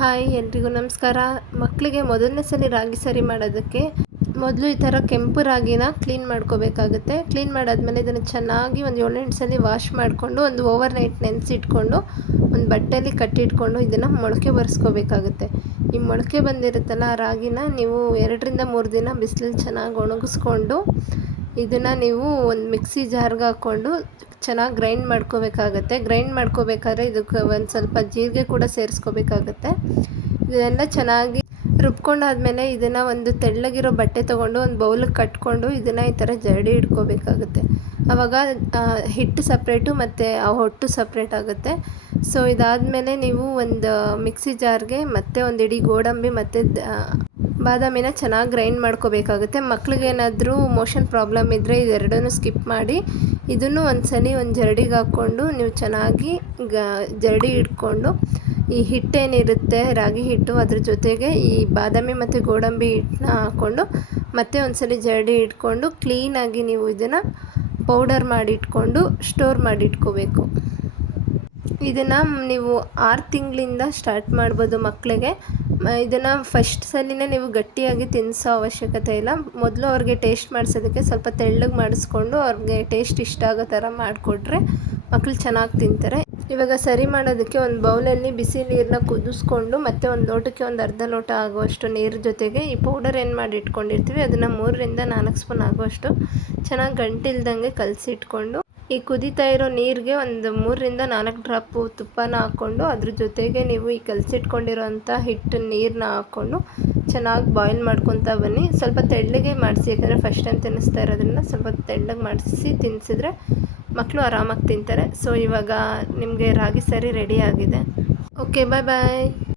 Hi ಎಲ್ರಿಗೂ ನಮಸ್ಕಾರ. ಮಕ್ಕಳಿಗೆ ಮೊದಲನೇ ಸಲ ರಾಗಿ ಸರಿ ಮಾಡೋದಕ್ಕೆ ಮೊದಲು ಈ ಥರ ಕೆಂಪು ರಾಗಿನ ಕ್ಲೀನ್ ಮಾಡ್ಕೋಬೇಕಾಗುತ್ತೆ. ಕ್ಲೀನ್ ಮಾಡಾದ್ಮೇಲೆ ಇದನ್ನು ಚೆನ್ನಾಗಿ ಒಂದು 7-8 ಸಲ ವಾಶ್ ಮಾಡಿಕೊಂಡು ಒಂದು ಓವರ್ ನೈಟ್ ನೆನೆಸಿಟ್ಕೊಂಡು ಒಂದು ಬಟ್ಟೆಯಲ್ಲಿ ಕಟ್ಟಿಟ್ಕೊಂಡು ಇದನ್ನು ಮೊಳಕೆ ಬರೆಸ್ಕೋಬೇಕಾಗುತ್ತೆ. ಈ ಮೊಳಕೆ ಬಂದಿರುತ್ತಲ್ಲ ಆ ರಾಗಿನ ನೀವು 2-3 ದಿನ ಬಿಸಿಲಲ್ಲಿ ಚೆನ್ನಾಗಿ ಒಣಗಿಸ್ಕೊಂಡು ಇದನ್ನು ನೀವು ಒಂದು ಮಿಕ್ಸಿ ಜಾರ್ಗೆ ಹಾಕ್ಕೊಂಡು ಚೆನ್ನಾಗಿ ಗ್ರೈಂಡ್ ಮಾಡ್ಕೋಬೇಕಾಗತ್ತೆ. ಗ್ರೈಂಡ್ ಮಾಡ್ಕೋಬೇಕಾದ್ರೆ ಇದಕ್ಕೆ ಒಂದು ಸ್ವಲ್ಪ ಜೀರಿಗೆ ಕೂಡ ಸೇರಿಸ್ಕೋಬೇಕಾಗತ್ತೆ. ಇದೆಲ್ಲ ಚೆನ್ನಾಗಿ ರುಬ್ಕೊಂಡಾದ್ಮೇಲೆ ಇದನ್ನು ಒಂದು ತೆಳ್ಳಗಿರೋ ಬಟ್ಟೆ ತೊಗೊಂಡು ಒಂದು ಬೌಲಿಗೆ ಕಟ್ಕೊಂಡು ಇದನ್ನು ಈ ಥರ ಜರಡಿ ಇಟ್ಕೋಬೇಕಾಗುತ್ತೆ. ಆವಾಗ ಹಿಟ್ಟು ಸಪ್ರೇಟು ಮತ್ತು ಆ ಹೊಟ್ಟು ಸಪ್ರೇಟ್ ಆಗುತ್ತೆ. ಸೊ ಇದಾದಮೇಲೆ ನೀವು ಒಂದು ಮಿಕ್ಸಿ ಜಾರ್ಗೆ ಮತ್ತು ಒಂದು ಇಡೀ ಗೋಡಂಬಿ ಮತ್ತು ಬಾದಾಮಿನ ಚೆನ್ನಾಗಿ ಗ್ರೈಂಡ್ ಮಾಡ್ಕೋಬೇಕಾಗುತ್ತೆ. ಮಕ್ಳಿಗೇನಾದರೂ ಮೋಷನ್ ಪ್ರಾಬ್ಲಮ್ ಇದ್ದರೆ ಇದೆರಡನ್ನೂ ಸ್ಕಿಪ್ ಮಾಡಿ ಇದನ್ನು ಒಂದು ಜರಡಿಗೆ ಹಾಕ್ಕೊಂಡು ನೀವು ಚೆನ್ನಾಗಿ ಜರಡಿ ಇಟ್ಕೊಂಡು ಈ ಹಿಟ್ಟೇನಿರುತ್ತೆ ರಾಗಿ ಹಿಟ್ಟು ಅದ್ರ ಜೊತೆಗೆ ಈ ಬಾದಾಮಿ ಮತ್ತು ಗೋಡಂಬಿ ಹಿಟ್ಟನ್ನ ಹಾಕ್ಕೊಂಡು ಮತ್ತೆ ಒಂದ್ಸಲ ಜರಡಿ ಇಟ್ಕೊಂಡು ಕ್ಲೀನಾಗಿ ನೀವು ಇದನ್ನು ಪೌಡರ್ ಮಾಡಿ ಇಟ್ಕೊಂಡು ಸ್ಟೋರ್ ಮಾಡಿ ಇಟ್ಕೋಬೇಕು. ಇದನ್ನು ನೀವು 6 ತಿಂಗಳಿಂದ ಸ್ಟಾರ್ಟ್ ಮಾಡ್ಬೋದು ಮಕ್ಕಳಿಗೆ. ಇದನ್ನು ಫಸ್ಟ್ ಸಲಿನೇ ನೀವು ಗಟ್ಟಿಯಾಗಿ ತಿನ್ನಿಸೋ ಅವಶ್ಯಕತೆ ಇಲ್ಲ. ಮೊದಲು ಅವ್ರಿಗೆ ಟೇಸ್ಟ್ ಮಾಡಿಸೋದಕ್ಕೆ ಸ್ವಲ್ಪ ತೆಳ್ಳಗೆ ಮಾಡಿಸ್ಕೊಂಡು ಅವ್ರಿಗೆ ಟೇಸ್ಟ್ ಇಷ್ಟ ಆಗೋ ಥರ ಮಾಡಿಕೊಟ್ರೆ ಮಕ್ಕಳು ಚೆನ್ನಾಗಿ ತಿಂತಾರೆ. ಇವಾಗ ಸರಿ ಮಾಡೋದಕ್ಕೆ ಒಂದು ಬೌಲಲ್ಲಿ ಬಿಸಿ ನೀರನ್ನ ಕುದಿಸ್ಕೊಂಡು ಮತ್ತು ಒಂದು ಲೋಟಕ್ಕೆ ಒಂದು ಅರ್ಧ ಲೋಟ ಆಗುವಷ್ಟು ನೀರು ಜೊತೆಗೆ ಈ ಪೌಡರ್ ಏನು ಮಾಡಿ ಇಟ್ಕೊಂಡಿರ್ತೀವಿ ಅದನ್ನು 3-4 ಸ್ಪೂನ್ ಆಗುವಷ್ಟು ಚೆನ್ನಾಗಿ ಗಂಟಿಲ್ದಂಗೆ ಕಲಸಿಟ್ಕೊಂಡು ಈ ಕುದೀತಾ ಇರೋ ನೀರಿಗೆ ಒಂದು 3-4 ಡ್ರಾಪು ತುಪ್ಪನ ಹಾಕ್ಕೊಂಡು ಅದ್ರ ಜೊತೆಗೆ ನೀವು ಈ ಕಲಸಿಟ್ಕೊಂಡಿರೋಂಥ ಹಿಟ್ಟು ನೀರನ್ನ ಹಾಕ್ಕೊಂಡು ಚೆನ್ನಾಗಿ ಬಾಯ್ಲ್ ಮಾಡ್ಕೊತಾ ಬನ್ನಿ. ಸ್ವಲ್ಪ ತೆಳ್ಳಗೆ ಮಾಡಿಸಿ, ಯಾಕಂದರೆ ಫಸ್ಟ್ ಟೈಮ್ ತಿನ್ನಿಸ್ತಾ ಇರೋದ್ರಿಂದ ಸ್ವಲ್ಪ ತೆಳ್ಳಗೆ ಮಾಡಿಸಿ ತಿನ್ನಿಸಿದ್ರೆ ಮಕ್ಕಳು ಆರಾಮಾಗಿ ತಿಂತಾರೆ. ಸೊ ಇವಾಗ ನಿಮಗೆ ರಾಗಿ ಸರಿ ರೆಡಿ ಆಗಿದೆ. ಓಕೆ, ಬಾಯ್ ಬಾಯ್.